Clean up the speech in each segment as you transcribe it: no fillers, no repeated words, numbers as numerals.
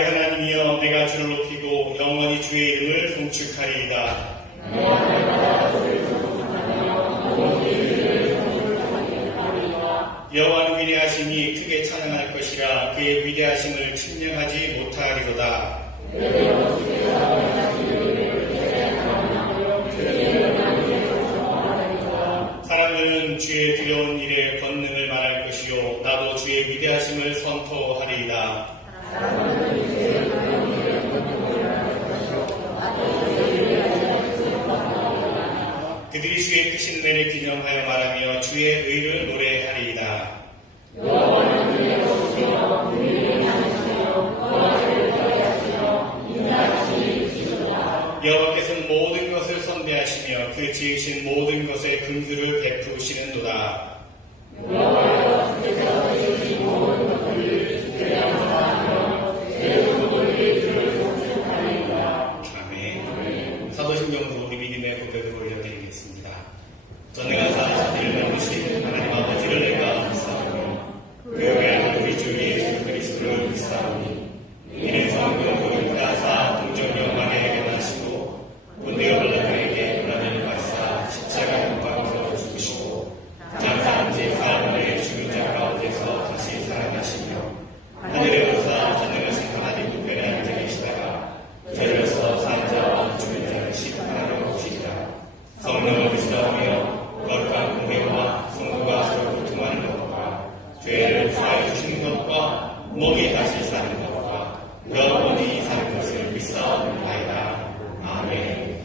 나의 하나님이여 내가 주를 높이고 영원히 주의 이름을 송축하리이다. 여호와는 위대하시니 크게 찬양할 것이라 그의 위대하심을 측량하지 못하리로다. 사람들은 주의 두려운 일에 권능을 말할 것이요 나도 주의 위대하심을 선포하리이다. 그들이 주의 크신 은혜를 기념하여 말하며 주의 의를 노래하리이다. 여호와께서는 모든 것을 선대하시며 그 지으신 모든 것의 긍휼을 베푸시는도다. 아멘. 사도신경도 우리 믿음의 고백을 올려드리겠습니다. 전능한 사실을 넘으신 하나님 아버지를 내가 믿사오며 그 외한 우리 주 예수 그리스도를 믿사오니 이는 성령으로 인하사 동정 영광에 변하시고 본디오 빌라도에게 고난을 받사 십자가 영광으로 죽으시고 장사한 지 4일에 죽은 자 가운데서 다시 살아나시며 하늘에 오르사 전능하신 하나님 우편에 앉아 계시다가 저희로서 산 자와 죽은 자를 심판하러 오시리라. 성령을 믿사오며 거룩한 공회와 성도가 서로 고통하는 것과 죄를 사하여 주시는 것과 몸이 다시 사는 것과 영원히 사는 것을 믿사옵나이다. 아멘.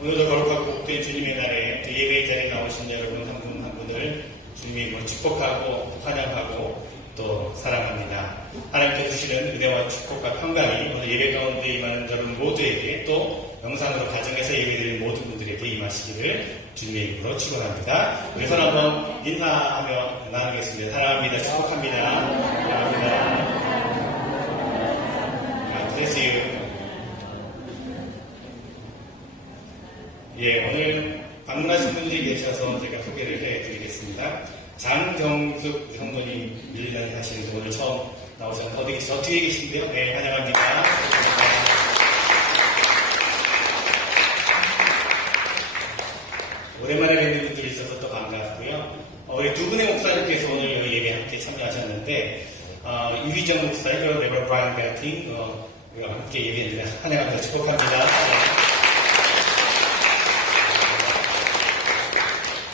오늘도 거룩하고 복된 주님의 날에 예배의 자리에 나오신 여러분 한 분 한 분을 주님이 이름으로 축복하고 환영하고 또 사랑합니다. 하나님께서 주시는 은혜와 축복과 평강이 오늘 예배 가운데 임하는 여러분 모두에게 또 영상으로 가정에서 예배드리는 모든 분들에게 임하시기를 주님의 이름으로 축원합니다. 그래서 한번 인사하며 나누겠습니다. 사랑합니다. 축복합니다. 사랑합니다. bless you. 예, 오늘 방문하신 분들이 계셔서 제가 소개를 해드리겠습니다. 장정숙 성도님 1년 하시는 분 오늘 처음 나오셔서 저 뒤에 계신데요. 네, 환영합니다. 오랜만에 뵙는 분들이 있어서 또 반갑고요. 우리 두 분의 목사님께서 오늘 예배 함께 참여하셨는데 유희정 목사 그리고 레버 브라이언 배팅 함께 예배했는데 환영합니다. 축복합니다.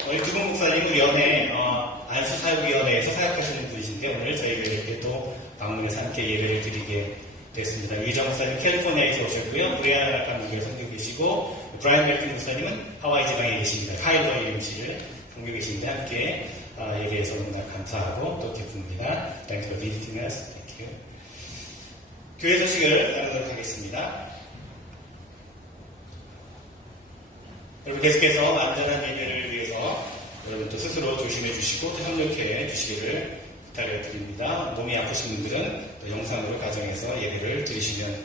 우리 두 분 목사님은 연애 안수사역위원회에서 사역하시는 분이신데 오늘 저희가 이렇게 또 방문해서 함께 예배를 드리게 됐습니다. 유희정 목사님 캘리포니아에서 오셨고요. 브레아나 감독에 섬기고 계시고 브라이언 배팅 목사님은 하와이 지방에 계십니다. 카일러 임시를 섬기고 계신데 함께 예배해서 너무나 감사하고 또 기쁩니다. Thanks for visiting us. Thank you. 교회 소식을 나누도록 하겠습니다. 여러분 계속해서 안전한 예배를 위해서 여러분도 스스로 조심해 주시고 협력해 주시기를 부탁을 드립니다. 몸이 아프신 분들은 또 영상으로 가정에서 예배를 드리시면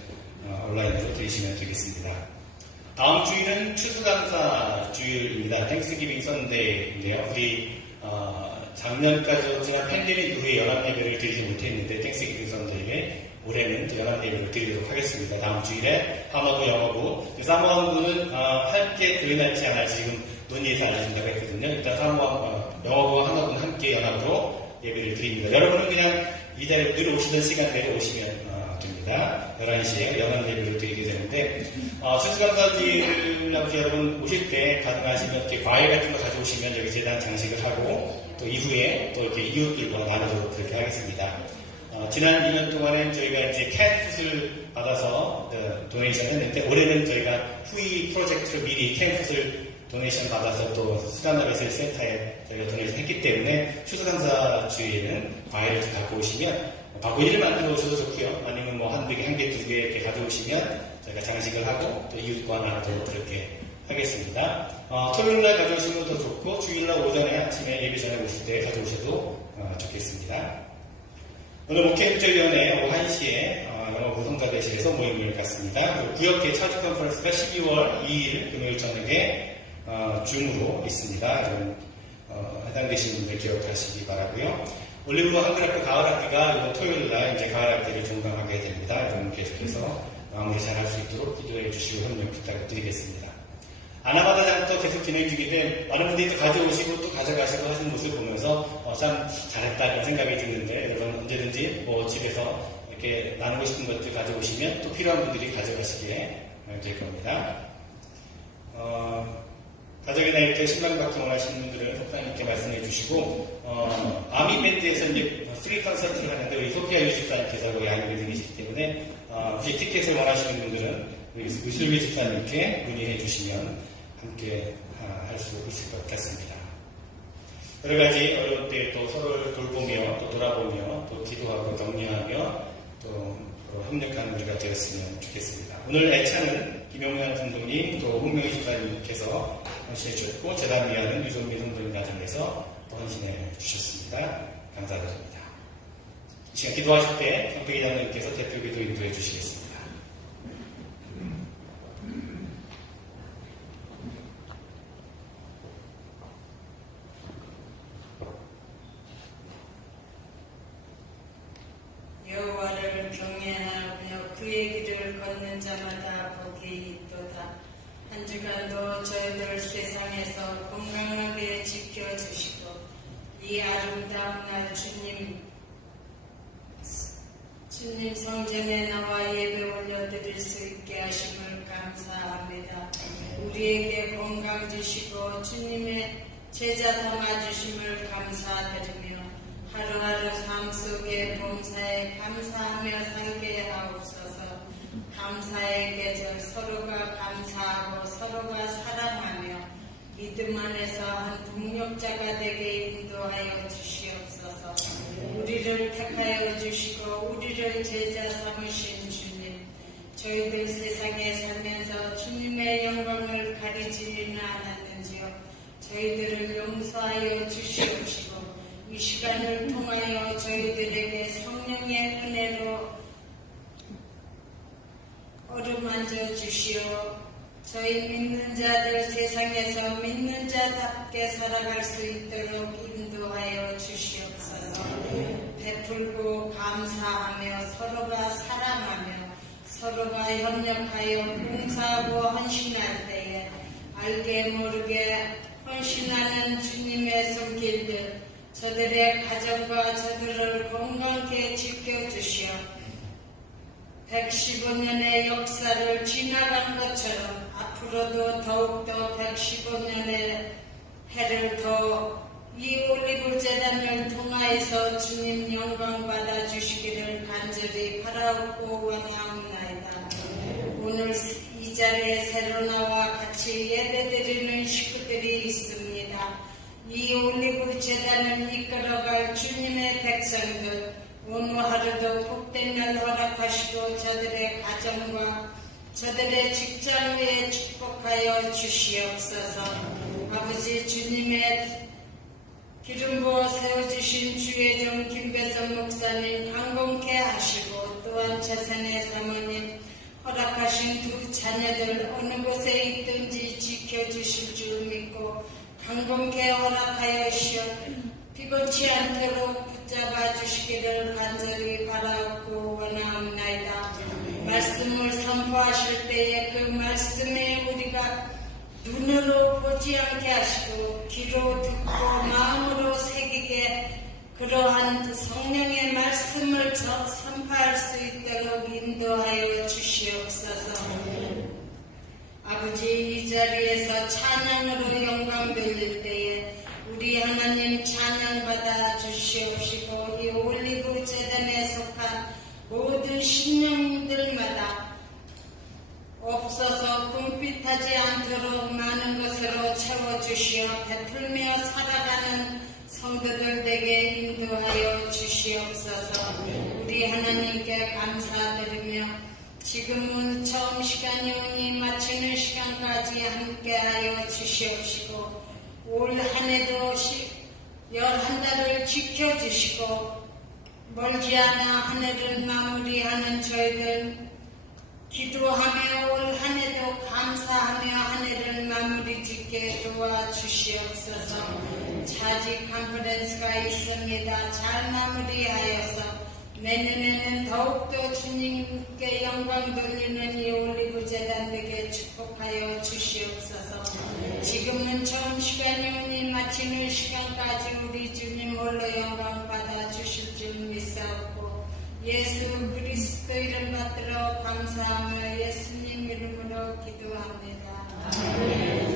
온라인으로 드리시면 되겠습니다. 다음 주일은 추수감사 주일입니다. 땡스기빙 선데이인데요. 우리 작년까지 지난 팬데믹 이후에 연합 예배를 드리지 못했는데 땡스기빙 선데이에 올해는 연합 예배를 드리도록 하겠습니다. 다음 주일에 하나부 영어부 사모한부는 함께 들어날지 안 할지 지금 논의해서 알려준다고 했거든요. 일단 영어부와 하나부는 함께 연합으로 예배를 드립니다. 여러분은 그냥 이 자리에 늘 오시던 시간대로 오시면 됩니다. 11시에 연한 예배를 드리게 되는데, 추수감사절 여러분 오실 때 가능하시면 이렇게 과일 같은 거 가져오시면 여기 재단 장식을 하고, 또 이후에 또 이렇게 이웃들과 나눠주도록 그렇게 하겠습니다. 지난 2년 동안은 저희가 이제 캔풋을 받아서 도네이션을 했는데, 올해는 저희가 후이 프로젝트로 미리 캔풋을 도네이션 받아서 또 수단어베이스 센터에 저희가 도네이션 했기 때문에 추수감사주에는 과일을 좀 갖고 오시면 바구니를 만들어 오셔도 좋고요. 아니면 뭐 한두 개, 한 개, 두 개 이렇게 가져오시면 저희가 장식을 하고 또 이웃과 나눠도록 그렇게 하겠습니다. 토요일날 가져오시면 더 좋고 주일날 오전에 아침에 예배 전에 오실 때 가져오셔도 좋겠습니다. 오늘 목회협조위원회 오후 1시에 영어 구성자대실에서 모임을 갖습니다. 구역회 차주 컨퍼런스가 12월 2일 금요일 저녁에 줌으로 있습니다. 여러분 해당되신 분들 기억하시기 바라고요. 올리브 한글학교 가을학기가 이번 토요일날 이제 가을학기를 종강하게 됩니다. 여러분 계속해서 마무리 잘할 수 있도록 기도해 주시고 협력 부탁드리겠습니다. 아나바다장도 계속 진행 중인데 많은 분들이 또 가져오시고 또 가져가시고 하시는 모습을 보면서 참 잘했다 그런 생각이 드는데 여러분 언제든지 뭐 집에서 이렇게 나누고 싶은 것들 가져오시면 또 필요한 분들이 가져가시게 될 겁니다. 가족의 나이 때 신방받기 원하시는 분들은 속상님께 말씀해 주시고 아미밴드에서 이제 프리 콘서트를 하는데 우리 소피아 유집사님께서 양육을 드리시기 때문에 혹시 티켓을 원하시는 분들은 의술비 집사님께 문의해 주시면 함께 할 수 있을 것 같습니다. 여러 가지 어려운 때 또 서로를 돌보며 또 돌아보며 또 기도하고 격려하며 또 협력하는 우리가 되었으면 좋겠습니다. 오늘 애차는 김용현 선생님 또 홍명희 집사님께서 헌신해 주셨고 재단위원은 유종민 선생님 가정에서 또 헌신해 주셨습니다. 감사드립니다. 이 시간 기도하실 때 성필이장님께서 대표 기도 인도해 주시겠습니다. 여호와를 경외하며 그의 길을 걷는 자마다 복이 있도다. 한 주간도 저희들 세상에서 건강하게 지켜주시고 이 아름다운 날 주님 성전에 나와 예배 올려드릴 수 있게 하심을 감사합니다. 우리에게 건강 주시고 주님의 제자 삼아주심을 감사드리며 하루하루 삶 속에 봉사에 감사하며 살게 하옵소서. 감사의 계절 서로가 감사하고 서로가 사랑하며 믿음 안에서 한 동력자가 되게 인도하여 주시옵소서. 우리를 택하여 주시고 우리를 제자 삼으신 주님, 저희들 세상에 살면서 주님의 영광을 가리지는 않았는지요. 저희들을 용서하여 주시옵시고 이 시간을 통하여 저희들에게 성령의 은혜로 어루만져 주시오. 저희 믿는 자들 세상에서 믿는 자답게 살아갈 수 있도록 인도하여 주시옵소서. 베풀고 감사하며 서로가 사랑하며 서로가 협력하여 봉사하고 헌신할 때에 알게 모르게 헌신하는 주님의 손길들 저들의 가정과 저들을 건강하게 지켜주시오. 115년의 역사를 지나간 것처럼 앞으로도 더욱더 115년의 해를 더 이 올리브 재단을 통하여서 주님 영광 받아 주시기를 간절히 바라옵고 원하옵나이다. 오늘 이 자리에 새로 나와 같이 예배드리는 식구들이 있습니다. 이 올리브 재단을 이끌어갈 주님의 백성들 오늘 하루도 복된 날 허락하시고 저들의 가정과 저들의 직장에 축복하여 주시옵소서. 아버지 주님의 기름 부어 세워주신 주의 종 김배성 목사님 강건케 하시고 또한 최선의 사모님 허락하신 두 자녀들 어느 곳에 있든지 지켜주실 줄 믿고 강건케 허락하여 주시어 피곤치 않도록 붙잡아 주시기를 간절히 바라옵고 원하옵나이다. 말씀을 선포하실 때에 그 말씀에 우리가 눈으로 보지 않게 하시고 귀로 듣고 마음으로 새기게 그러한 성령의 말씀을 선포할 수 있도록 인도하여 주시옵소서. 아버지, 이 자리에서 찬양으로 영광 돌릴 때에 우리 하나님 찬양받아 주시옵시고, 이 올리브 재단에 속한 모든 신령들마다 없어서 궁핍하지 않도록 많은 것으로 채워주시어 베풀며 살아가는 성도들 되게 인도하여 주시옵소서. 우리 하나님께 감사드리며 지금은 처음 시간이 오니 마치는 시간까지 함께하여 주시옵시고, 올 한해도 11달을 지켜주시고 멀지 않아 한 해를 마무리하는 저희들 기도하며 올 한해도 감사하며 한 해를 마무리 짓게 도와주시옵소서. 자직 컨퍼런스가 있습니다. 잘 마무리하여서 내년에는 더욱더 주님께 영광 돌리는 이 올리브 재단 되게 축복하여 주시옵소서. 지금은 처음 시간이 오니 마치는 시간까지 우리 주님 홀로 영광 받아 주실 줄 믿사옵고, 예수 그리스도 이름 받들어 감사하며 예수님 이름으로 기도합니다. 아멘.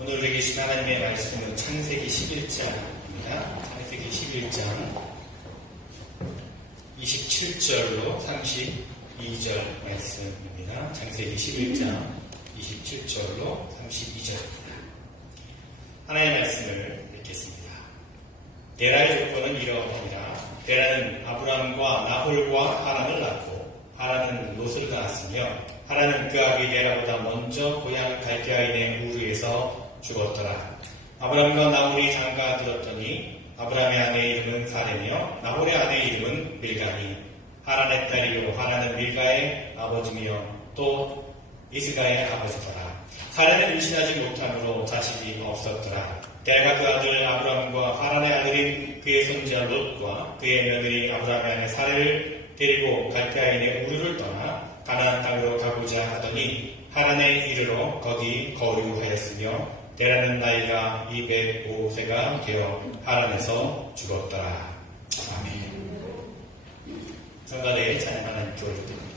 오늘 우리에게 주신 하나님의 말씀은 창세기 11장입니다. 창세기 11장 27절로 32절 말씀입니다. 창세기 11장 27절로 32절입니다. 하나님의 말씀을 읽겠습니다. 데라의 조건은 이러하니라. 데라는 아브람과 나홀과 하란을 낳고 하란은 롯을 낳았으며 하란은 그 아비 데라보다 먼저 고향 갈대아인의 우르에서 죽었더라. 아브람과 나홀이 장가 들었더니 아브람의 아내 이름은 사레며 나홀의 아내 이름은 밀가니 하란의 딸이요 하란은 밀가의 아버지며 또 이스가의 아버지더라. 사레는 임신하지 못함으로 자식이 없었더라. 데라가 그 아들 아브람과 하란의 아들인 그의 손자 롯과 그의 며느리 아브람의 아내 사레를 데리고 갈대아인의 우르를 떠나 가나안 땅으로 가고자 하더니 하란에 이르러 거기 거류하였으며 데라는 나이가 205세가 되어 하란에서 죽었더라. 아멘. 성가대의 찬양 하나님께 올려드립니다.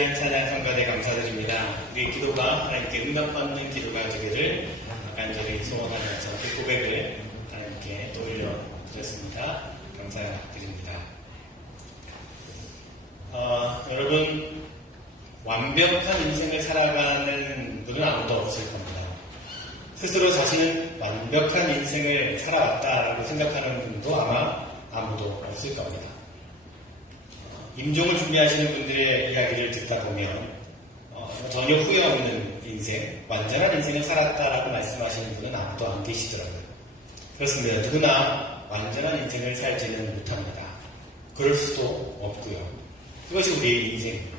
귀한 찬양 성가대 감사드립니다. 우리 기도가 하나님께 응답받는 기도가 되기를 간절히 소원하면서 그 고백을 하나님께 또 올려드렸습니다. 감사드립니다. 여러분, 완벽한 인생을 살아가는 분은 아무도 없을 겁니다. 스스로 자신은 완벽한 인생을 살아왔다라고 생각하는 분도 아마 아무도 없을 겁니다. 임종을 준비하시는 분들의 이야기를 듣다 보면 전혀 후회 없는 인생, 완전한 인생을 살았다라고 말씀하시는 분은 아무도 안 계시더라고요. 그렇습니다. 누구나 완전한 인생을 살지는 못합니다. 그럴 수도 없고요. 그것이 우리의 인생입니다.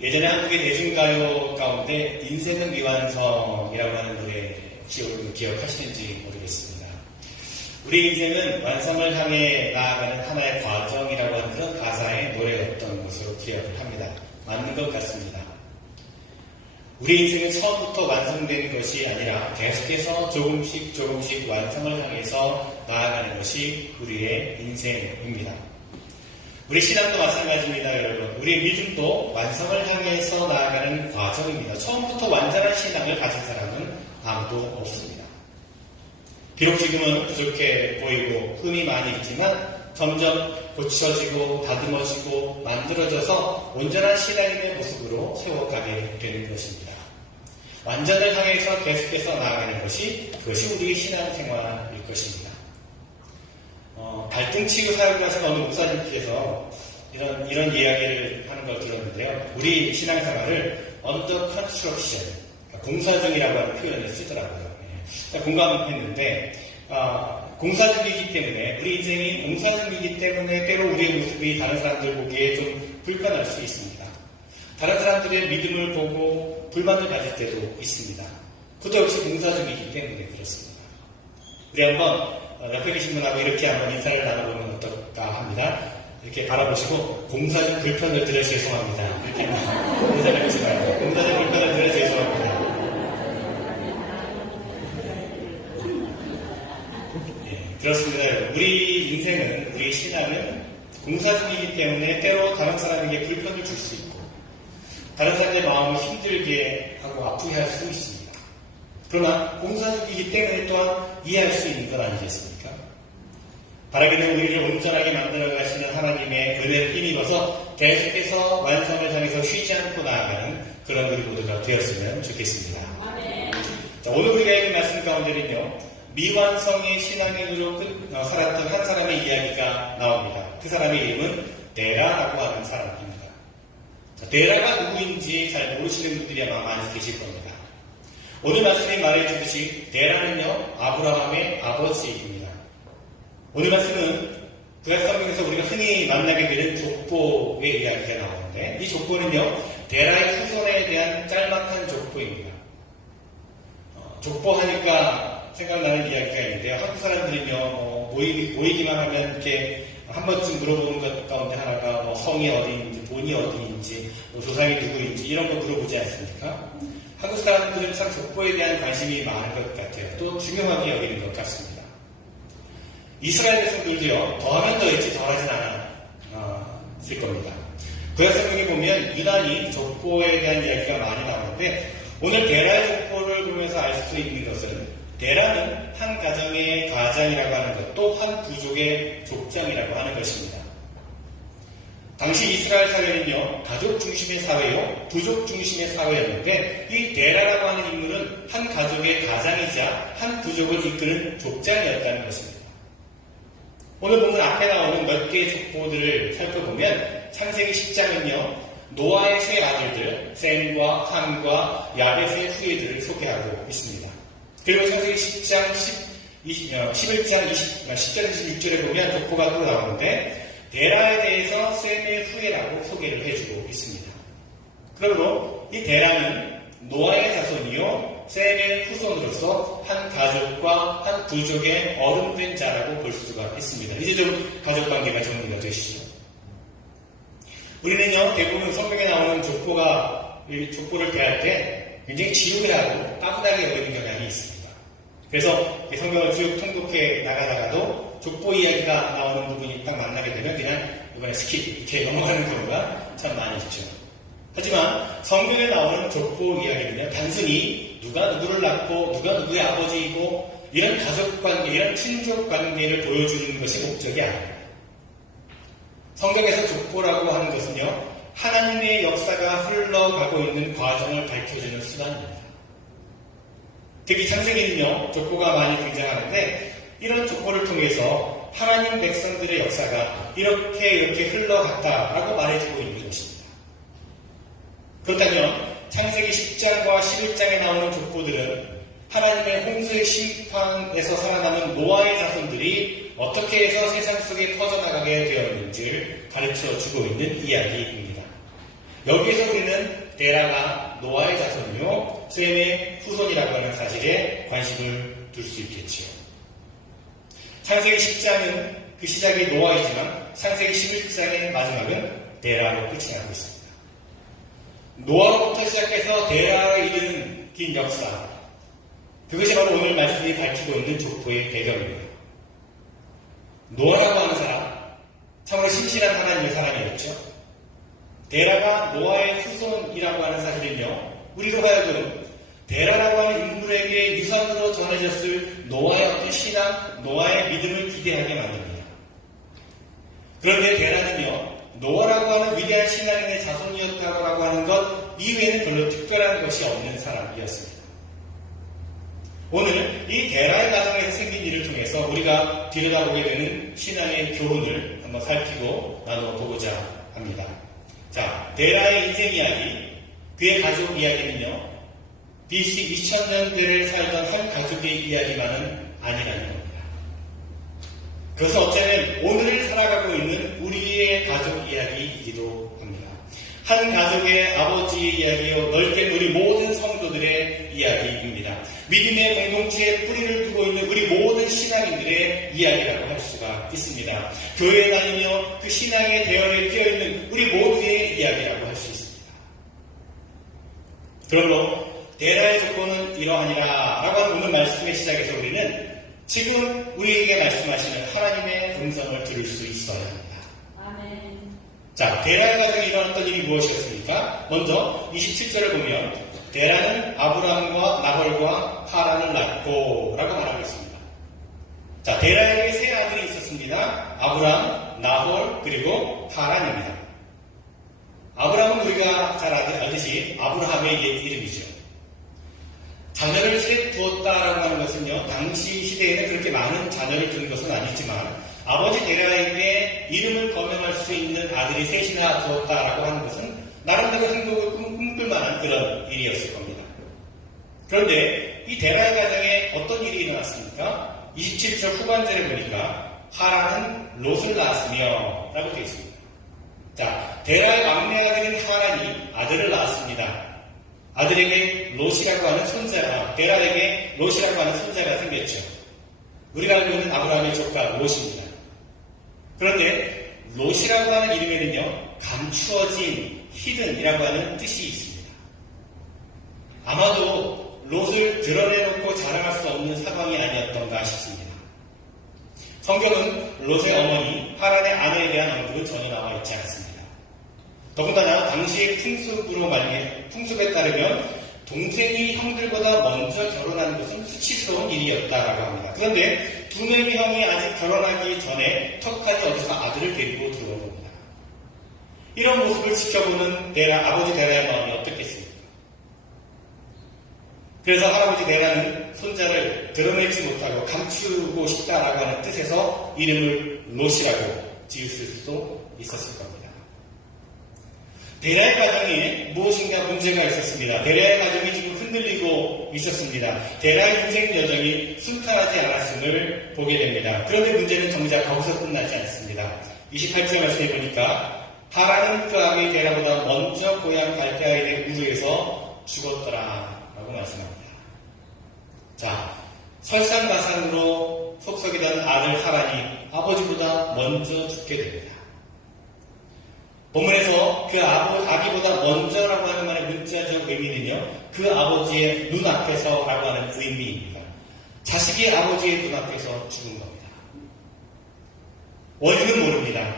예전에 한국의 대중가요 가운데 인생은 미완성이라고 하는 노래 혹시 여러분 기억하시는지 모르겠습니다. 우리 인생은 완성을 향해 나아가는 하나의 과정이라고 하는 그런 가사의 노래였던 것으로 기억을 합니다. 맞는 것 같습니다. 우리 인생은 처음부터 완성된 것이 아니라 계속해서 조금씩 완성을 향해서 나아가는 것이 우리의 인생입니다. 우리 신앙도 마찬가지입니다, 여러분. 우리의 믿음도 완성을 향해서 나아가는 과정입니다. 처음부터 완전한 신앙을 가진 사람은 아무도 없습니다. 비록 지금은 부족해 보이고 흠이 많이 있지만 점점 고쳐지고 다듬어지고 만들어져서 온전한 신앙인의 모습으로 세워가게 되는 것입니다. 완전을 향해서 계속해서 나아가는 것이 그것이 우리의 신앙생활일 것입니다. 갈등치고 살고 하신 어느 목사님께서 이런 이야기를 하는 걸 들었는데요. 우리 신앙생활을 언더 컨스트럭션, 공사 중이라고 하는 표현을 쓰더라고요. 공감했는데 공사 중이기 때문에 우리 인생이 공사 중이기 때문에 때로 우리의 모습이 다른 사람들 보기에 좀 불편할 수 있습니다. 다른 사람들의 믿음을 보고 불만을 가질 때도 있습니다. 그것도 역시 공사 중이기 때문에 그렇습니다. 우리 한번 옆에 계신 분하고 이렇게 한번 인사를 나눠보면 어떨까 합니다. 이렇게 바라보시고 공사 중 불편을 드려 죄송합니다. 이렇게 인사를 해보시기 바랍니다. 공사 중 불편을 드려 죄송합니다. 그렇습니다. 우리 인생은, 우리 신앙은 공사 중이기 때문에 때로 다른 사람에게 불편을 줄 수 있고 다른 사람의 마음을 힘들게 하고 아프게 할 수 있습니다. 그러나 공사 중이기 때문에 또한 이해할 수 있는 것 아니겠습니까? 바라기는 우리를 온전하게 만들어 가시는 하나님의 은혜를 힘입어서 계속해서 완성을 향해서 쉬지 않고 나아가는 그런 우리 모두가 되었으면 좋겠습니다. 자, 오늘 우리가 읽은 말씀 가운데는요, 미완성의 신앙인으로 살았던 한 사람의 이야기가 나옵니다. 그 사람의 이름은 데라라고 하는 사람입니다. 자, 데라가 누구인지 잘 모르시는 분들이 아마 많이 계실 겁니다. 오늘 말씀이 말해주듯이 데라는요, 아브라함의 아버지입니다. 오늘 말씀은 구약 성경에서 우리가 흔히 만나게 되는 족보의 이야기가 나오는데 이 족보는요, 데라의 후손에 대한 짤막한 족보입니다. 족보하니까 생각나는 이야기가 있는데요. 한국 사람들은요, 모이기만 하면 이렇게 한 번쯤 물어보는 것 가운데 하나가 성이 어디인지, 본이 어디인지, 조상이 누구인지 이런 거 물어보지 않습니까? 한국 사람들은 참 족보에 대한 관심이 많은 것 같아요. 또 중요하게 여기는 것 같습니다. 이스라엘 백성들도요, 더하면 더했지 덜하진 않았을 겁니다. 구약 성경에 보면 유난히 족보에 대한 이야기가 많이 나오는데 오늘 데라의 족보를 보면서 알 수 있는 것은 데라는 한 가정의 가장이라고 하는 것, 또 한 부족의 족장이라고 하는 것입니다. 당시 이스라엘 사회는요, 가족 중심의 사회요, 부족 중심의 사회였는데 이 데라라고 하는 인물은 한 가족의 가장이자 한 부족을 이끄는 족장이었다는 것입니다. 오늘 보면 앞에 나오는 몇 개의 족보들을 살펴보면 창세기 10장은요, 노아의 세 아들들, 셈과 함과 야벳의 후예들을 소개하고 있습니다. 그리고 창세기 10장, 11장, 10절, 26절에 보면 족보가 또 나오는데 데라에 대해서 셈의 후예라고 소개를 해주고 있습니다. 그러므로 이 데라는 노아의 자손이요, 셈의 후손으로서 한 가족과 한 부족의 어른된 자라고 볼 수가 있습니다. 이제 좀 가족관계가 정리가 되시죠. 우리는요, 대부분 성경에 나오는 족보를 대할 때 굉장히 지루해하고 따분하게 여기는 경향이 있습니다. 그래서 성경을 쭉 통독해 나가다가도 족보 이야기가 나오는 부분이 딱 만나게 되면 그냥 이번에 스킵 이렇게 넘어가는 경우가 참 많이 있죠. 하지만 성경에 나오는 족보 이야기는요, 단순히 누가 누구를 낳고 누가 누구의 아버지이고 이런 가족관계, 이런 친족관계를 보여주는 것이 목적이 아닙니다. 성경에서 족보라고 하는 것은요, 하나님의 역사가 흘러가고 있는 과정을 밝혀주는 수단입니다. 특히 창세기는요, 족보가 많이 등장하는데 이런 족보를 통해서 하나님 백성들의 역사가 이렇게 흘러갔다라고 말해주고 있는 것입니다. 그렇다면 창세기 10장과 11장에 나오는 족보들은 하나님의 홍수의 심판에서 살아남은 노아의 자손들이 어떻게 해서 세상 속에 퍼져나가게 되었는지를 가르쳐주고 있는 이야기입니다. 여기에서 우리는 데라가 노아의 자손이요 셈의 후손이라고 하는 사실에 관심을 둘 수 있겠지요. 창세기 10장은 그 시작이 노아이지만 창세기 11장의 마지막은 데라로 끝이 나고 있습니다. 노아로부터 시작해서 데라에 이르는 긴 역사, 그것이 바로 오늘 말씀이 밝히고 있는 족보의 배경입니다. 노아라고 하는 사람, 참으로 신실한 하나님의 사람이었죠. 데라가 노아의 후손이라고 하는 사실은요, 우리로 하여금 데라라고 하는 인물에게 유산으로 전해졌을 노아의 어떤 신앙, 노아의 믿음을 기대하게 만듭니다. 그런데 데라는요, 노아라고 하는 위대한 신앙인의 자손이었다고 하는 것 이외에는 별로 특별한 것이 없는 사람이었습니다. 오늘 이 데라의 가정에서 생긴 일을 통해서 우리가 들여다보게 되는 신앙의 교훈을 한번 살피고 나눠보고자 합니다. 자, 데라의 인생 이야기, 그의 가족 이야기는요, BC 2000년대를 살던 한 가족의 이야기만은 아니라는 겁니다. 그래서 어쩌면 오늘을 살아가고 있는 우리의 가족 이야기이기도 합니다. 한 가족의 아버지의 이야기요, 넓게 우리 모든 성도들의 이야기입니다. 믿음의 공동체에 뿌리를 두고 있는 우리 모든 신앙인들의 이야기라고 할 수가 있습니다. 교회에 다니며 그 신앙의 대열에 끼어있는 우리 모두의 이야기라고 할 수 있습니다. 그러므로 데라의 조건은 이러하니라 라고 하는 오늘 말씀의 시작에서 우리는 지금 우리에게 말씀하시는 하나님의 음성을 들을 수 있어야 합니다. 아멘. 자, 데라의 가정에 일어났던 일이 무엇이었습니까? 먼저 27절을 보면 데라는 아브람과 나홀과 하란을 낳고 라고 말하고 있습니다. 자, 데라에게 세 아들이 있었습니다. 아브람, 나홀, 그리고 하란입니다. 아브람은 우리가 잘 알듯이 아브라함의 이름이죠. 자녀를 셋 두었다라고 하는 것은요, 당시 시대에는 그렇게 많은 자녀를 두는 것은 아니지만 아버지 데라에게 이름을 거명할 수 있는 아들이 셋이나 두었다라고 하는 것은 나름대로 행복을 꿈꿀 만한 그런 일이었을 겁니다. 그런데 이 데라의 가정에 어떤 일이 일어났습니까? 27절 후반절에 보니까 하란은 롯을 낳았으며 라고 되어 있습니다. 자, 데라의 막내 아들인 하란이 아들을 낳았습니다. 아들에게 롯이라고 하는 손자가, 데라에게 롯이라고 하는 손자가 생겼죠. 우리가 알고 있는 아브라함의 조카 롯입니다. 그런데 롯이라고 하는 이름에는요, 감추어진 히든이라고 하는 뜻이 있습니다. 아마도 롯을 드러내놓고 자랑할 수 없는 상황이 아니었던가 싶습니다. 성경은 롯의 어머니 하란의 아내에 대한 언급은 전혀 나와 있지 않습니다. 더군다나 당시의 풍습에 따르면 동생이 형들보다 먼저 결혼하는 것은 수치스러운 일이었다라고 합니다. 그런데 두 명의 형이 아직 결혼하기 전에 턱까지 어디서 아들을 데리고 들어온 겁니다. 이런 모습을 지켜보는 아버지 데라의 마음이 어떻겠습니까? 그래서 할아버지 데라는 손자를 드러내지 못하고 감추고 싶다라고 하는 뜻에서 이름을 롯이라고 지었을 수도 있었을 겁니다. 데라의 가정에 무엇인가 문제가 있었습니다. 데라의 가정이 지금 흔들리고 있었습니다. 데라의 인생 여정이 순탄하지 않았음을 보게 됩니다. 그런데 문제는 정작 거기서 끝나지 않습니다. 28절 말씀해 보니까 하란은 그 아비 데라보다 먼저 고향 갈대아인의 우르에서 죽었더라 라고 말씀합니다. 자, 설상가상으로 속썩이던 아들 하란이 아버지보다 먼저 죽게 됩니다. 본문에서 그 아기보다 먼저라고 하는 말의 문자적 의미는요, 그 아버지의 눈앞에서라고 하는 의미입니다. 자식이 아버지의 눈앞에서 죽은 겁니다. 원인은 모릅니다.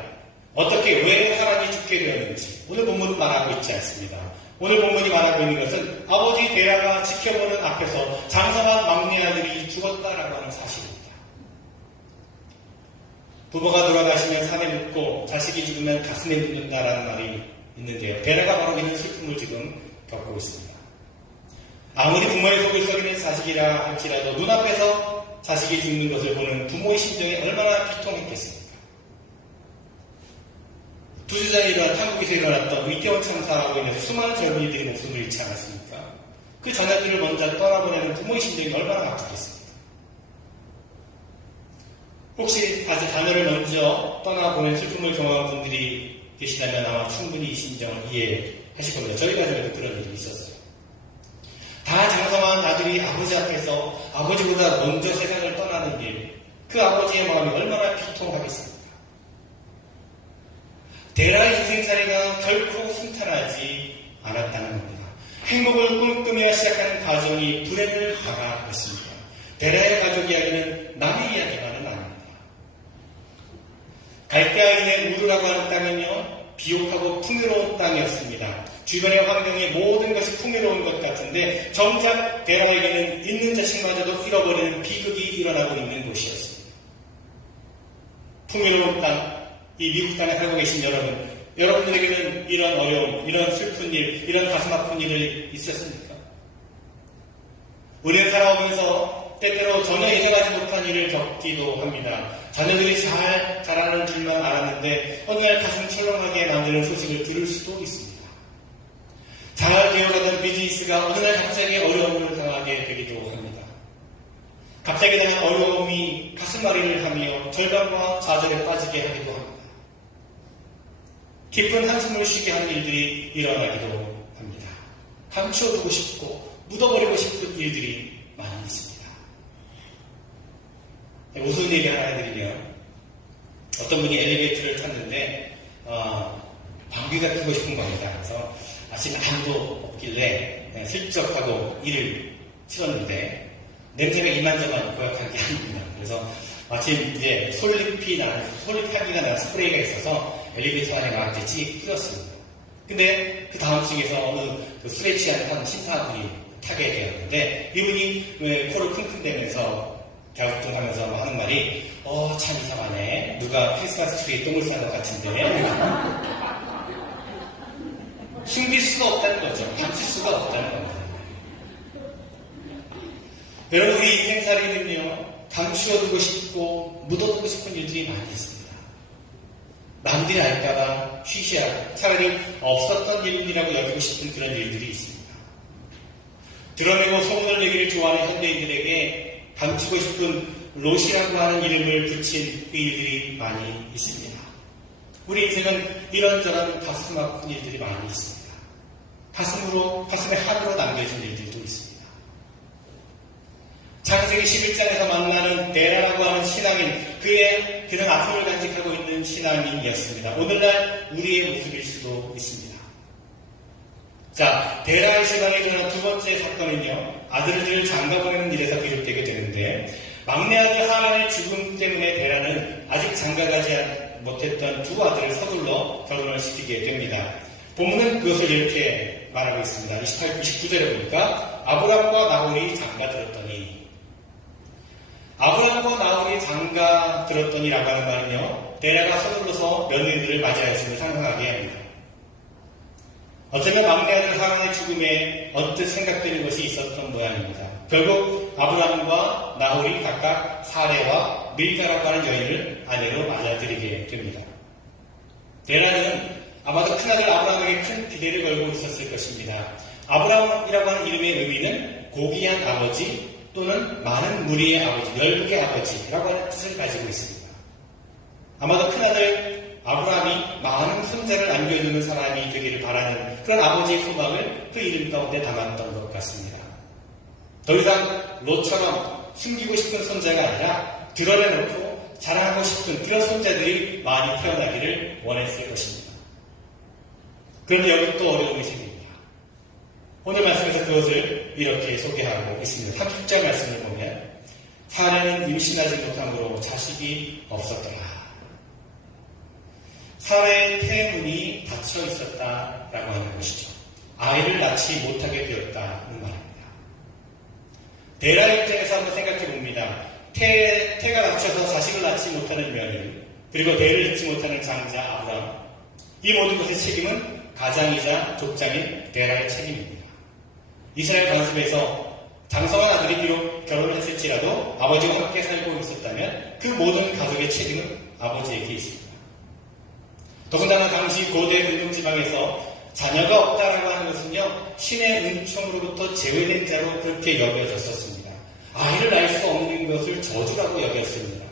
어떻게 왜 하란이 죽게 되었는지 오늘 본문은 말하고 있지 않습니다. 오늘 본문이 말하고 있는 것은 아버지 데라가 지켜보는 앞에서 장성한 막내 아들이 죽었다라고 하는 사실입니다. 부모가 돌아가시면 산에 묻고 자식이 죽으면 가슴에 묻는다라는 말이 있는데요. 데라가 바로 이런 슬픔을 지금 겪고 있습니다. 아무리 부모의 속을 썩이는 자식이라 할지라도 눈앞에서 자식이 죽는 것을 보는 부모의 심정이 얼마나 비통했겠습니까? 2주 전에 한국에서 일어났던 이태원 참사하고 인해서 수많은 젊은이들이 목숨을 잃지 않았습니까? 그 자녀들을 먼저 떠나보내는 부모의 심정이 얼마나 아프겠습니까? 혹시 아직 자녀를 먼저 떠나보낸 슬픔을 경험한 분들이 계시다면 아마 충분히 이 심정을 이해하실 겁니다. 저희 가정에도 그런 일이 있었어요. 다 장성한 아들이 아버지 앞에서 아버지보다 먼저 세상을 떠나는 일, 그 아버지의 마음이 얼마나 비통하겠습니까? 데라의 인생살이가 결코 순탄하지 않았다는 겁니다. 행복을 꿈꾸며 시작하는 가정이 불행을 당하였습니다. 데라의 가족 이야기는 남의 이야기만은 아닙니다. 갈대아인의 우르라고 하는 땅은요, 비옥하고 풍요로운 땅이었습니다. 주변의 환경이 모든 것이 풍요로운 것 같은데 정작 데라에게는 있는 자식마저도 잃어버리는 비극이 일어나고 있는 곳이었습니다. 풍요로운 땅, 이 미국 땅에 살고 계신 여러분들에게는 이런 어려움, 이런 슬픈 일, 이런 가슴 아픈 일이 있었습니까? 우리는 살아오면서 때때로 전혀 예상하지 못한 일을 겪기도 합니다. 자녀들이 잘 자라는 줄만 알았는데 어느 날 가슴 철렁하게 만드는 소식을 들을 수도 있습니다. 잘 되어가던 비즈니스가 어느 날 갑자기 어려움을 당하게 되기도 합니다. 갑자기 당한 어려움이 가슴앓이를 하며 절망과 좌절에 빠지게 하기도 합니다. 깊은 한숨을 쉬게 하는 일들이 일어나기도 합니다. 감추어두고 싶고 묻어버리고 싶은 일들이 많이 있습니다. 무슨 얘기 하나 해드리면 어떤 분이 엘리베이터를 탔는데 방귀가 뀌고 싶은 겁니다. 그래서 아침 아무도 없길래 슬쩍 하고 이를 치렀는데 냄새가 이만저만 고약한 게 아닙니다. 그래서 마침 이제 솔잎향기가 나는 스프레이가 있어서 엘리베이터 안에 막 이제 찌 뿌렸습니다. 근데 그 다음 층에서 어느 술에 취한 심파분이 타게 되었는데 이분이 왜 코를 킁킁대면서 갸우뚱하면서 하는 말이 참 이상하네. 누가 크리스마스 트리에 똥을 싼 것 같은데. 숨길 수가 없다는 거죠. 감출 수가 없다는 겁니다. 여러분, 우리 인생살이는요, 감추어두고 싶고 묻어두고 싶은 일들이 많이 있습니다. 남들이 알까봐 쉬쉬하고 차라리 없었던 일이라고 여기고 싶은 그런 일들이 있습니다. 드러내고 소문을 내기를 좋아하는 현대인들에게 감추고 싶은 롯이라고 하는 이름을 붙인 그 일들이 많이 있습니다. 우리 인생은 이런저런 가슴 아픈 일들이 많이 있습니다. 가슴에 한으로 남겨진 일들도 있습니다. 창세기 11장에서 만나는 데라라고 하는 신앙인, 그는 아픔을 간직하고 있는 신앙인이었습니다. 오늘날 우리의 모습일 수도 있습니다. 자, 데라의 신앙에 일어난 두 번째 사건은요, 아들들을 장가보내는 일에서 비롯되게 되는데, 막내 아들 하란의 죽음 때문에 데라는 아직 장가가지 못했던 두 아들을 서둘러 결혼을 시키게 됩니다. 본문은 그것을 이렇게 말하고 있습니다. 28, 29절에 보니까 아브람과 나홀이 장가들었더니, 아브람과 나홀이 장가들었더니라고 하는 말은요, 데라가 서둘러서 며느리들을 맞이하였음을 상상하게 합니다. 어쩌면 막내 아들 하란의 죽음에 언뜻 생각되는 것이 있었던 모양입니다. 결국 아브람과 나홀이 각각 사레와 밀가라고 하는 여인을 아내로 맞아들이게 됩니다. 데라는 아마도 큰아들 아브람에게 큰 기대를 걸고 있었을 것입니다. 아브람이라고 하는 이름의 의미는 고귀한 아버지 또는 많은 무리의 아버지, 열국의 아버지라고 하는 뜻을 가지고 있습니다. 아마도 큰아들 아브라함이 많은 손자를 안겨주는 사람이 되기를 바라는 그런 아버지의 소망을 그 이름 가운데 담았던 것 같습니다. 더 이상 롯처럼 숨기고 싶은 손자가 아니라 드러내놓고 자랑하고 싶은 그런 손자들이 많이 태어나기를 원했을 것입니다. 그런데 여기 또 어려움이 생깁니다. 오늘 말씀에서 그것을 이렇게 소개하고 있습니다. 30절 말씀을 보면 사레는 임신하지 못함으로 자식이 없었더라. 사라의 태문이 닫혀 있었다라고 하는 것이죠. 아이를 낳지 못하게 되었다는 말입니다. 데라 입장에서 한번 생각해 봅니다. 태가 닫혀서 자식을 낳지 못하는 며느리, 그리고 대를 잇지 못하는 장자 아브람, 이 모든 것의 책임은 가장이자 족장인 데라의 책임입니다. 이스라엘 관습에서 장성한 아들이 비록 결혼을 했을지라도 아버지와 함께 살고 있었다면 그 모든 가족의 책임은 아버지에게 있습니다. 더군다나 당시 고대 근동지방에서 자녀가 없다라고 하는 것은요, 신의 은총으로부터 제외된 자로 그렇게 여겨졌었습니다. 아이를 낳을 수 없는 것을 저주라고 여겼습니다.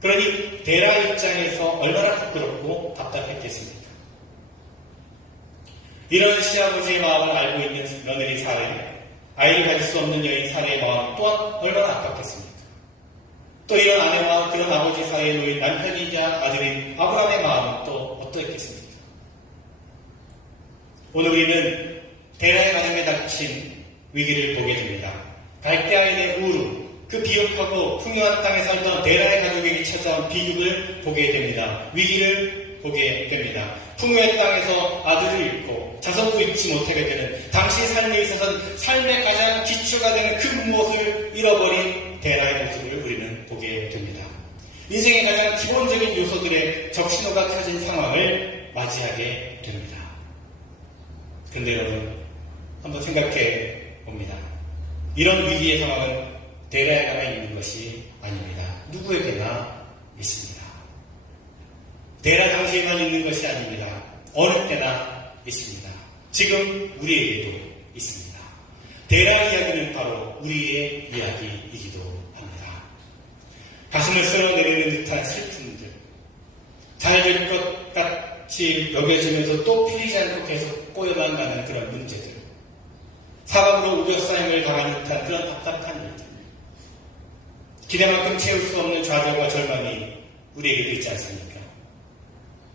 그러니 데라 입장에서 얼마나 부끄럽고 답답했겠습니까? 이런 시아버지의 마음을 알고 있는 며느리 사례, 아이를 가질 수 없는 여인 사례의 마음 또한 얼마나 아깝겠습니까? 또 이런 아내와 그런 아버지 사이에 놓인 남편이자 아들인 아브라함의 마음은 또 어떠했겠습니까? 오늘 우리는 데라의 가정에 닥친 위기를 보게 됩니다. 갈대아인의 우르, 그 비옥하고 풍요한 땅에 살던 데라의 가족에게 찾아온 비극을 보게 됩니다. 위기를 보게 됩니다. 풍요의 땅에서 아들을 잃고 자손도 잃지 못하게 되는, 당시 삶에 있어서는 삶의 가장 기초가 되는 그 무엇을 잃어버린 데라의 모습을 우리는 보게 됩니다. 인생의 가장 기본적인 요소들의 적신호가 켜진 상황을 맞이하게 됩니다. 그런데 여러분, 한번 생각해 봅니다. 이런 위기의 상황은 데라에게만 있는 것이 아닙니다. 누구에게나 있습니다. 데라 당시에만 있는 것이 아닙니다. 어느 때나 있습니다. 지금 우리에게도 있습니다. 데라 이야기는 바로 우리의 이야기이기도 합니다. 가슴을 쓸어내리는 듯한 슬픔들, 잘 될 것 같이 여겨지면서 또 풀리지 않고 계속 꼬여만 가는 그런 문제들, 사방으로 우겨싸임을 당하는 듯한 그런 답답한 일들, 기대만큼 채울 수 없는 좌절과 절망이 우리에게도 있지 않습니까?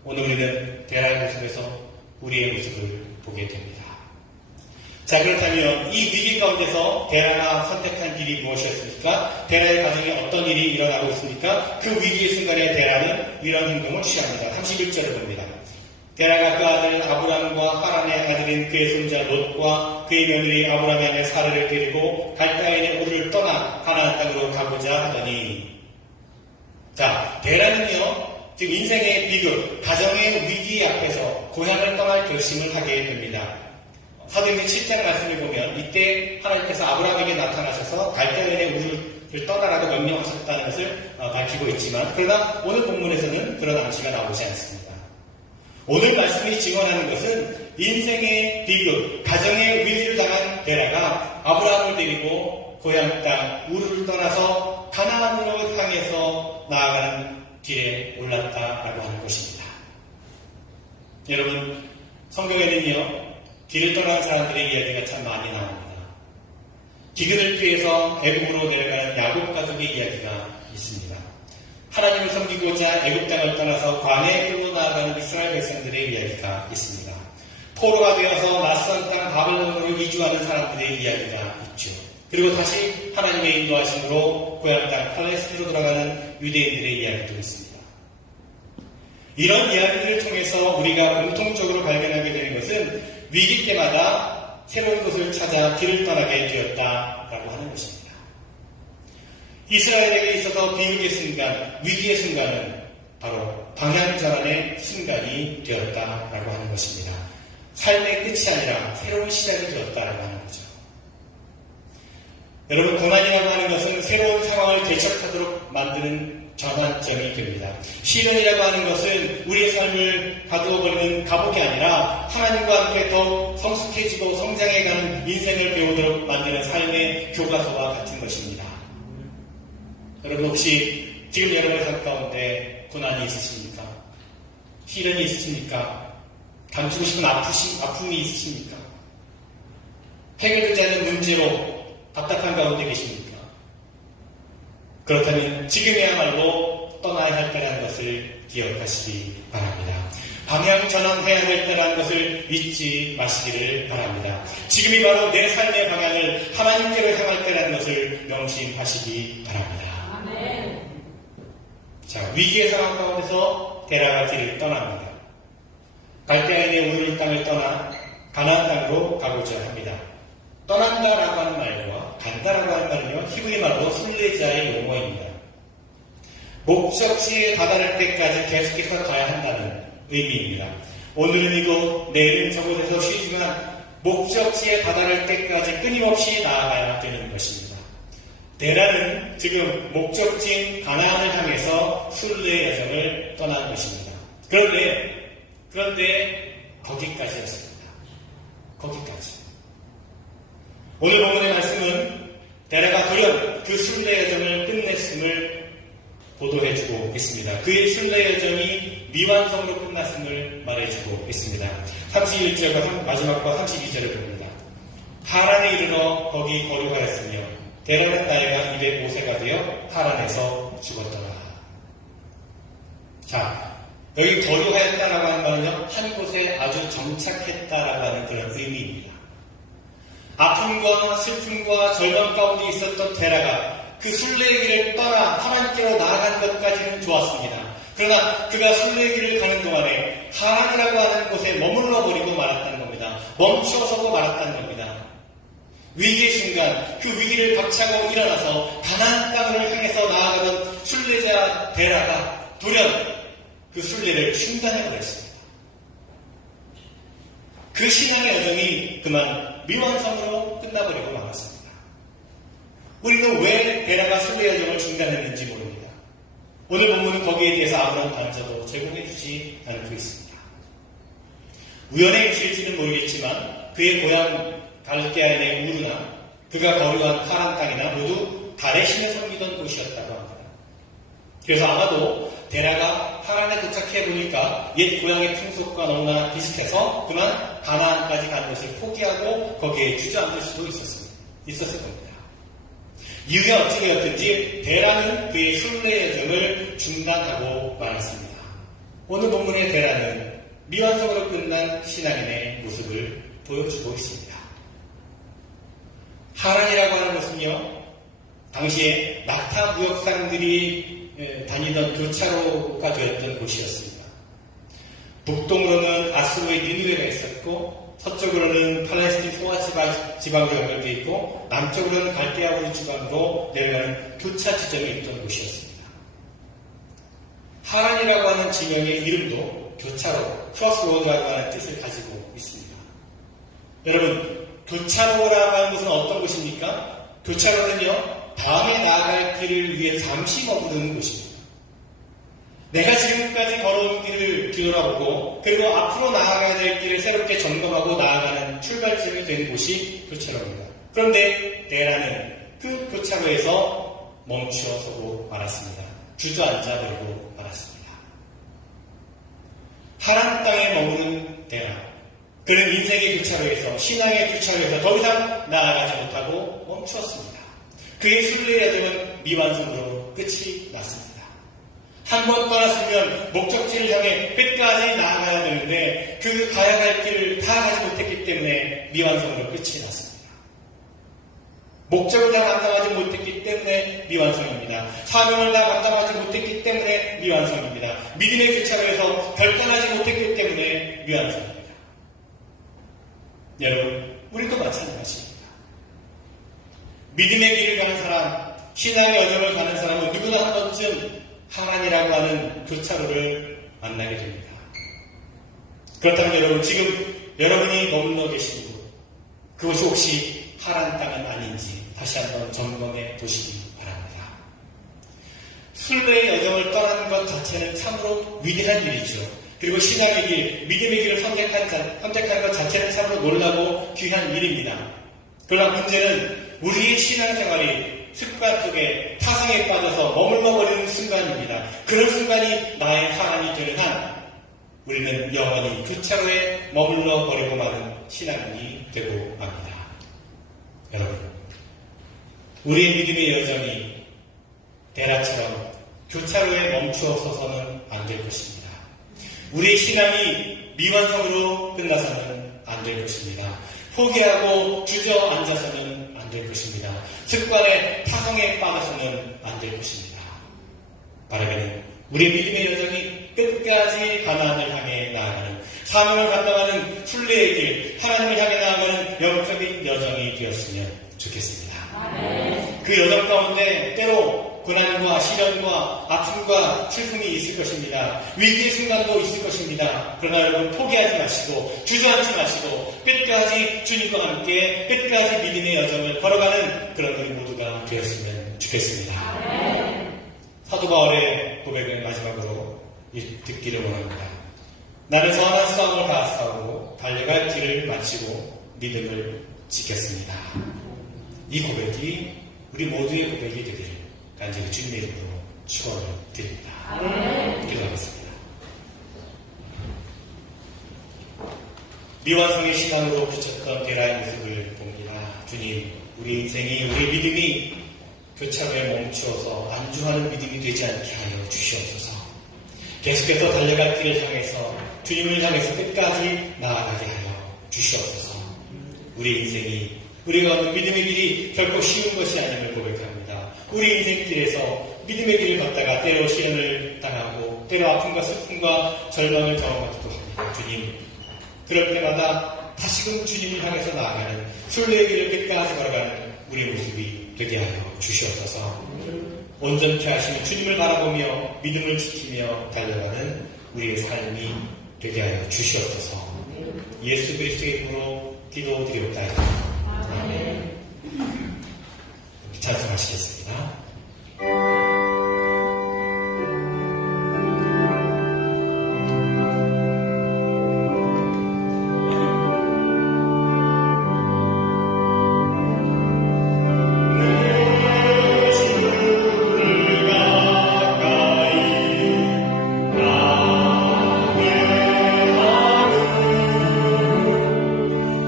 오늘 우리는 데라의 모습에서 우리의 모습을 보게 됩니다. 자, 그렇다면 이 위기 가운데서 데라가 선택한 길이 무엇이었습니까? 데라의 가정에 어떤 일이 일어나고 있습니까? 그 위기의 순간에 데라는 이런 행동을 취합니다. 31절을 봅니다. 데라가 그 아들 아브람과 하란의 아들인 그의 손자 롯과 그의 며느리 아브람의 아내 사라를 데리고 갈대아인의 우르를 떠나 가나안 땅으로 가보자 하더니, 자, 데라는요, 지금 인생의 비극, 가정의 위기 앞에서 고향을 떠날 결심을 하게 됩니다. 사도행전 7장 말씀을 보면 이때 하나님께서 아브라함에게 나타나셔서 갈대아인의 우르를 떠나라고 명령하셨다는 것을 밝히고 있지만, 그러나 오늘 본문에서는 그런 암시가 나오지 않습니다. 오늘 말씀이 증언하는 것은 인생의 비극, 가정의 위기를 당한 데라가 아브라함을 데리고 고향 땅 우르를 떠나서 가나안으로 향해서 나아가는 길에 올랐다라고 하는 것입니다. 여러분, 성경에는요, 길을 떠난 사람들의 이야기가 참 많이 나옵니다. 기근을 피해서 애굽으로 내려가는 야곱 가족의 이야기가 있습니다. 하나님을 섬기고자 애굽 땅을 떠나서 광야로 나아가는 이스라엘 백성들의 이야기가 있습니다. 포로가 되어서 낯선 땅 바벨론으로 이주하는 사람들의 이야기가 있죠. 그리고 다시 하나님의 인도하심으로 고향 땅 팔레스틴으로 돌아가는 유대인들의 이야기도 있습니다. 이런 이야기들을 통해서 우리가 공통적으로 발견하게 되는 것은 위기 때마다 새로운 곳을 찾아 길을 떠나게 되었다라고 하는 것입니다. 이스라엘에게 있어서 비극의 순간, 위기의 순간은 바로 방향전환의 순간이 되었다라고 하는 것입니다. 삶의 끝이 아니라 새로운 시작이 되었다라고 하는 거죠. 여러분, 고난이라고 하는 것은 새로운 상황을 대적하도록 만드는 전환점이 됩니다. 시련이라고 하는 것은 우리의 삶을 가두어버리는 감옥이 아니라 하나님과 함께 더 성숙해지고 성장해가는 인생을 배우도록 만드는 삶의 교과서와 같은 것입니다. 여러분, 혹시 지금 여러분의 삶 가운데 고난이 있으십니까? 시련이 있으십니까? 감추고 싶은 아픔이 있으십니까? 해결되지 않는 문제로 답답한 가운데 계십니까? 그렇다면 지금이야말로 떠나야 할 때라는 것을 기억하시기 바랍니다. 방향 전환해야 될 때라는 것을 잊지 마시기를 바랍니다. 지금이 바로 내 삶의 방향을 하나님께로 향할 때라는 것을 명심하시기 바랍니다. 아멘. 자, 위기의 상황 가운데서 데라가 길을 떠납니다. 갈대아인의 우르 땅을 떠나 가나안 땅으로 가고자 합니다. 떠난다라고 하는 말과 간다라고 하는 말은요, 히브리 말로 순례자의 용어입니다. 목적지에 다다를 때까지 계속해서 가야 한다는 의미입니다. 오늘은 이곳, 내일은 저곳에서 쉬지만 목적지에 다다를 때까지 끊임없이 나아가야 되는 것입니다. 데라는 지금 목적지인 가나안을 향해서 순례 여정을 떠난 것입니다. 그런데 거기까지였습니다. 거기까지. 오늘 본문의 말씀은 데라가 돌연 그 순례 여정을 끝냈음을 보도해주고 있습니다. 그의 순례 여정이 미완성으로 끝났음을 말해주고 있습니다. 31절과 마지막과 32절을 봅니다. 하란에 이르러 거기 거류하였으며 데라는 나이가 205세가 되어 하란에서 죽었더라. 자, 여기 거류하였다라고 하는 말은요, 한 곳에 아주 정착했다라고 하는 그런 의미입니다. 아픔과 슬픔과 절망 가운데 있었던 데라가 그 순례의 길을 떠나 하나님께로 나아가는 것까지는 좋았습니다. 그러나 그가 순례의 길을 가는 동안에 하란이라고 하는 곳에 머물러 버리고 말았다는 겁니다. 멈춰서고 말았다는 겁니다. 위기의 순간, 그 위기를 박차고 일어나서 가나안 땅을 향해서 나아가던 순례자 데라가 돌연 그 순례를 중단해버렸습니다. 그 신앙의 여정이 그만 미완성으로 끝나버리고 말았습니다. 우리는 왜 데라가 순례 여정을 중단했는지 모릅니다. 오늘 본문은 거기에 대해서 아무런 단서도 제공해주지 않고 있습니다. 우연의 일일지는 모르겠지만 그의 고향 갈대아인의 우르나 그가 거류한 하란 땅이나 모두 달의 신을 섬기던 곳이었다고 합니다. 그래서 아마도 데라가 하란에 도착해보니까 옛 고향의 풍속과 너무나 비슷해서 그만 가나안까지 가는 것을 포기하고 거기에 주저앉을 수도 있었을 겁니다. 이유가 어찌되었든지 데라는 그의 순례 여정을 중단하고 말았습니다. 오늘 본문의 데라는 미완성으로 끝난 신앙인의 모습을 보여주고 있습니다. 하란이라고 하는 것은요, 당시에 낙타 무역상들이 다니던 교차로가 되었던 곳이었습니다. 북동으로는 아수르의 니느웨가 있었고, 서쪽으로는 팔레스틴 소아 지방으로 연결되어 있고, 남쪽으로는 갈대아우르 지방으로 내려가는 교차 지점이 있던 곳이었습니다. 하란이라고 하는 지명의 이름도 교차로, 크로스로드라고 하는 뜻을 가지고 있습니다. 여러분, 교차로라고 하는 것은 어떤 곳입니까? 교차로는요, 다음에 나아갈 길을 위해 잠시 머무르는 곳입니다. 내가 지금까지 걸어온 길을 뒤돌아보고 그리고 앞으로 나아가야 될 길을 새롭게 점검하고 나아가는 출발점이 되는 곳이 교차로입니다. 그런데 데라는 그 교차로에서 멈추어서고 말았습니다. 주저앉아 버리고 말았습니다. 하란 땅에 머무는 데라, 그는 인생의 교차로에서, 신앙의 교차로에서 더 이상 나아가지 못하고 멈추었습니다. 그의 순례 여정은 미완성으로 끝이 났습니다. 한 번 떠났으면 목적지를 향해 끝까지 나아가야 되는데 그 가야 할 길을 다 가지 못했기 때문에 미완성으로 끝이 났습니다. 목적을 다 감당하지 못했기 때문에 미완성입니다. 사명을 다 감당하지 못했기 때문에 미완성입니다. 믿음의 교차로에서 결단하지 못했기 때문에 미완성입니다. 여러분, 우리도 마찬가지입니다. 믿음의 길을 가는 사람, 신앙의 여정을 가는 사람은 누구나 한 번쯤 하란이라고 하는 교차로를 만나게 됩니다. 그렇다면 여러분, 지금 여러분이 머물러 계신 곳, 그것이 혹시 하란 땅은 아닌지 다시 한번 점검해 보시기 바랍니다. 순례의 여정을 떠나는 것 자체는 참으로 위대한 일이죠. 그리고 신앙의 길, 믿음의 길을 선택한 것 자체는 참으로 놀라고 귀한 일입니다. 그러나 문제는 우리의 신앙생활이 습관 속에 타성에 빠져서 머물러버리는 순간입니다. 그런 순간이 나의 하란이 되는 한 우리는 영원히 교차로에 머물러버리고 마는 신앙인이 되고 맙니다. 여러분, 우리의 믿음의 여정이 데라처럼 교차로에 멈추어 서서는 안 될 것입니다. 우리의 신앙이 미완성으로 끝나서는 안 될 것입니다. 포기하고 주저앉아서는 안 될 것입니다. 습관의 타성에 빠져서는 안 될 것입니다. 바라기는 우리 믿음의 여정이 끝까지 가나안을 향해 나아가는, 사명을 감당하는 순례의 길, 하나님을 향해 나아가는 영적인 여정이 되었으면 좋겠습니다. 그 여정 가운데 때로 고난과 시련과 아픔과 슬픔이 있을 것입니다. 위기의 순간도 있을 것입니다. 그러나 여러분 포기하지 마시고 주저앉지 마시고 끝까지 주님과 함께 끝까지 믿음의 여정을 걸어가는 그런 우리 모두가 되었으면 좋겠습니다. 사도 바울의 고백을 마지막으로 듣기를 원합니다. 나는 선한 싸움을 다 싸우고 달려갈 길을 마치고 믿음을 지켰습니다. 이 고백이 우리 모두의 고백이 되기를 간절히 주님의 이름으로 축원을 드립니다. 기도하겠습니다. 미완성의 시간으로 비쳤던 데라의 모습을 봅니다. 주님, 우리 인생이, 우리 믿음이 교차로에 멈추어서 안주하는 믿음이 되지 않게 하여 주시옵소서. 계속해서 달려갈 길을 향해서 주님을 향해서 끝까지 나아가게 하여 주시옵소서. 우리 인생이 우리가 얻는 믿음의 길이 결코 쉬운 것이 아님을 고백합니다. 우리 인생길에서 믿음의 길을 걷다가 때로 시련을 당하고 때로 아픔과 슬픔과 절망을 경험하기도 합니다. 주님, 그럴 때마다 다시금 주님을 향해서 나아가는 순례의 길을 끝까지 걸어가는 우리의 모습이 되게 하여 주시옵소서. 온전케 하시는 주님을 바라보며 믿음을 지키며 달려가는 우리의 삶이 되게 하여 주시옵소서. 예수 그리스도의 이름으로 기도드리옵나이다. 아멘. 찬송하시겠습니다.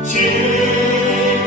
주님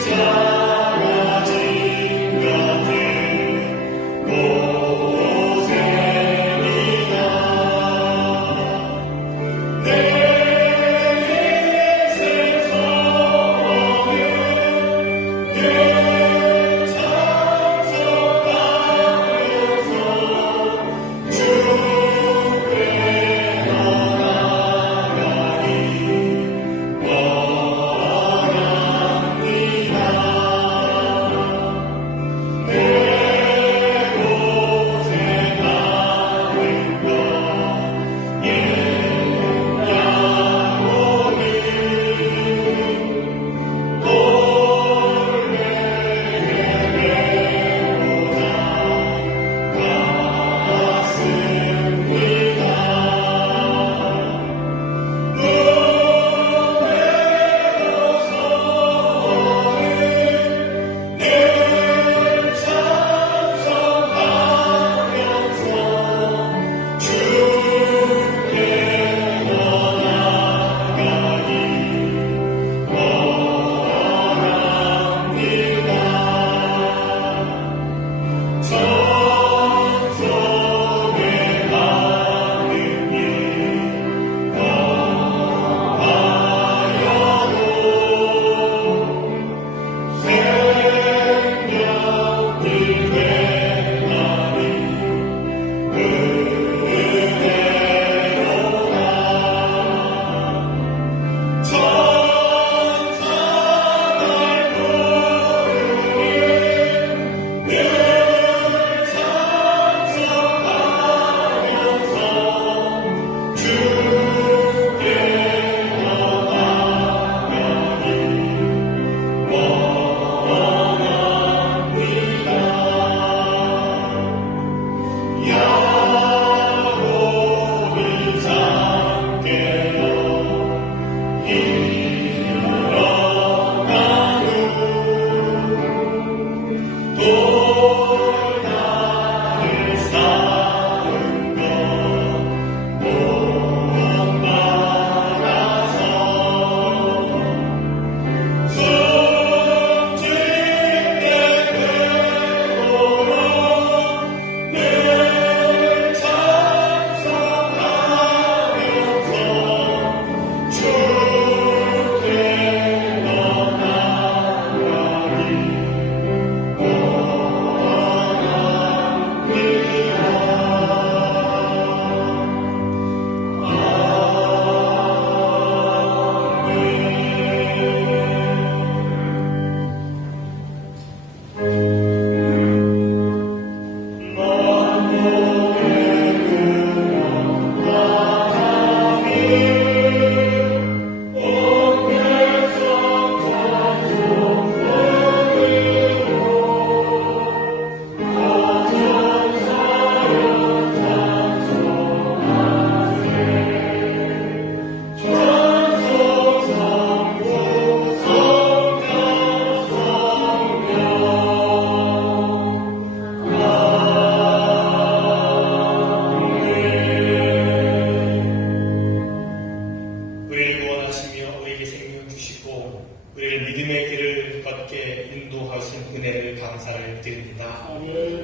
이렇게 인도하신 은혜를 감사를 드립니다.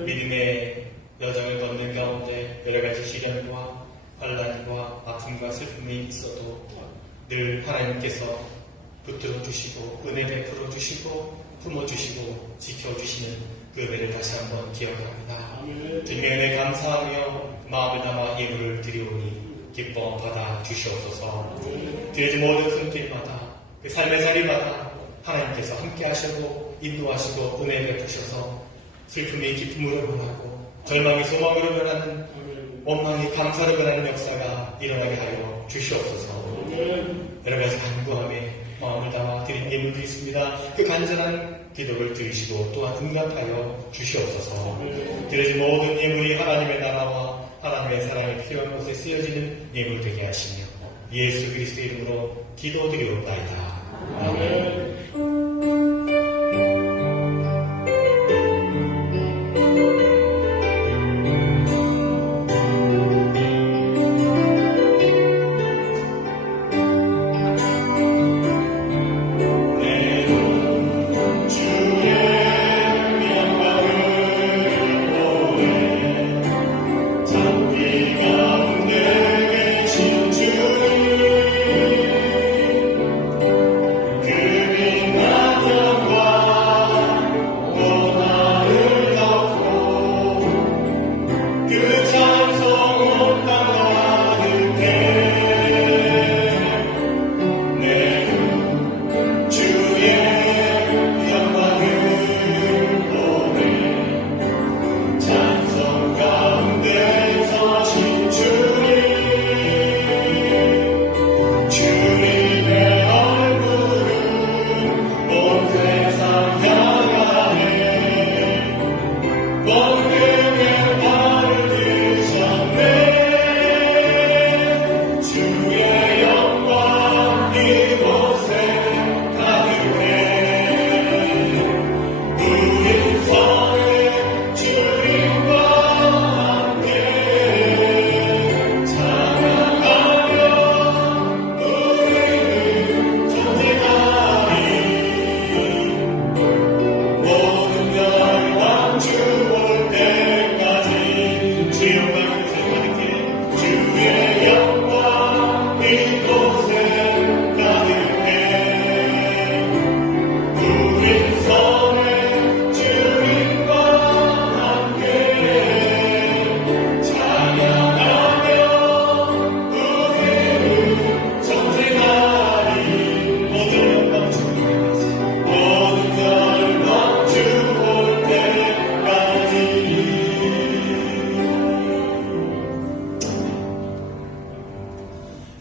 믿음의 여정을 걷는 가운데 여러 가지 시련과 환난과 아픔과 슬픔이 있어도 늘 하나님께서 붙들어 주시고 은혜 베풀어 주시고 품어 주시고 지켜 주시는 그 은혜를 다시 한번 기억합니다. 주님의 은혜 감사하며 마음을 담아 예물을 드리오니 기뻐 받아 주시옵소서. 드려진 모든 손길마다 그 삶의 자리마다 하나님께서 함께 하시고 인도하시고 은혜 베푸셔서 슬픔이 기쁨으로 변하고 절망이 소망으로 변하는 원망이 감사로 변하는 역사가 일어나게 하여 주시옵소서. 여러 가지 간구함에 마음을 담아 드린 예물도 있습니다. 그 간절한 기도를 들으시고 또한 응답하여 주시옵소서. 드려진 모든 예물이 하나님의 나라와 하나님의 사랑이 필요한 곳에 쓰여지는 예물 되게 하시며 예수 그리스도의 이름으로 기도드리옵나이다. 아멘.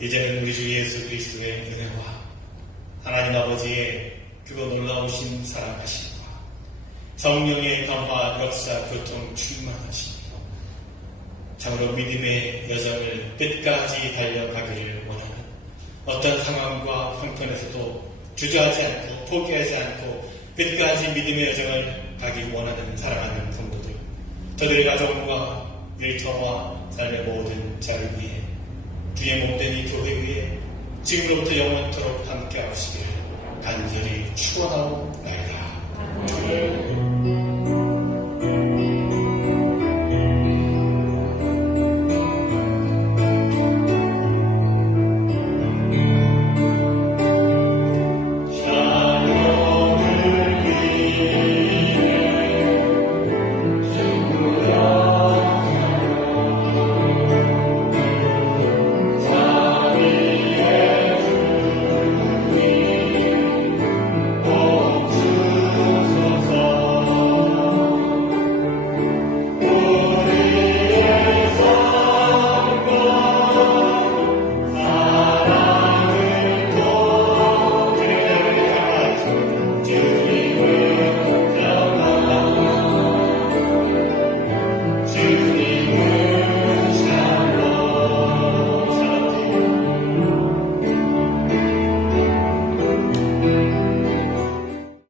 이제는 우리 주 예수 그리스도의 은혜와 하나님 아버지의 그거 놀라우신 사랑하심과 성령의 감화 역사 교통 충만하심으로 참으로 믿음의 여정을 끝까지 달려가기를 원하는 어떤 상황과 형편에서도 주저하지 않고 포기하지 않고 끝까지 믿음의 여정을 가기 원하는 사랑하는 성도들, 저들의 가정과 일터와 삶의 모든 자를 위해 주의 몸된 이 교회 위에 지금부터 영원토록 함께 하시기를 간절히 축원하옵나이다.